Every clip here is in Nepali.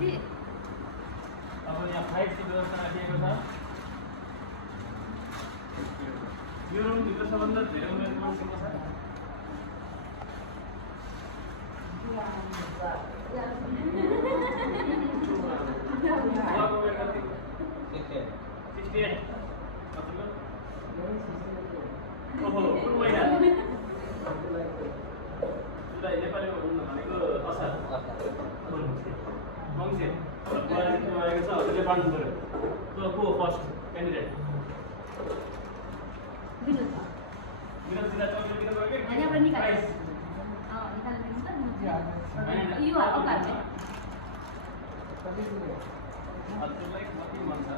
अब यहाँ फ्लाइटको व्यवस्था राखिएको छ यो रुमभित्र सबभन्दा धेरै उमेरको मान्छेको छ उहाँको उमेर कति 68 ओहो कुन महिना जुलाई नेपालीमा भन्नु भनेको असार मङ्सिर आएको छ हजुरले बाँड्नु पऱ्यो त को फर्स्ट क्यान्डिडेट विनोद जिल्ला चौकी किन गयो कि यहाँबाट निकाल्छ यो अगाडि हजुरलाई कति मन छ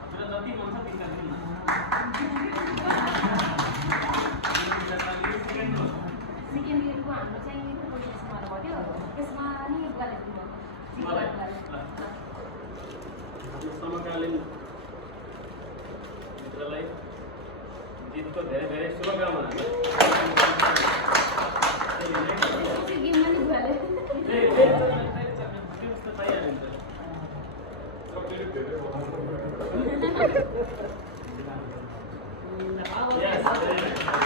हजुरलाई जति मन छ तिनवटा दिनु न सेकेन्ड इयरको हाम्रो चाहिँ प्रोजेक्टमा भयो त्यसमा नि बुवाले दिनुभयो समकालीन मित्रलाई जितको धेरै धेरै शुभकामना गेममा नि बुवाले Yes.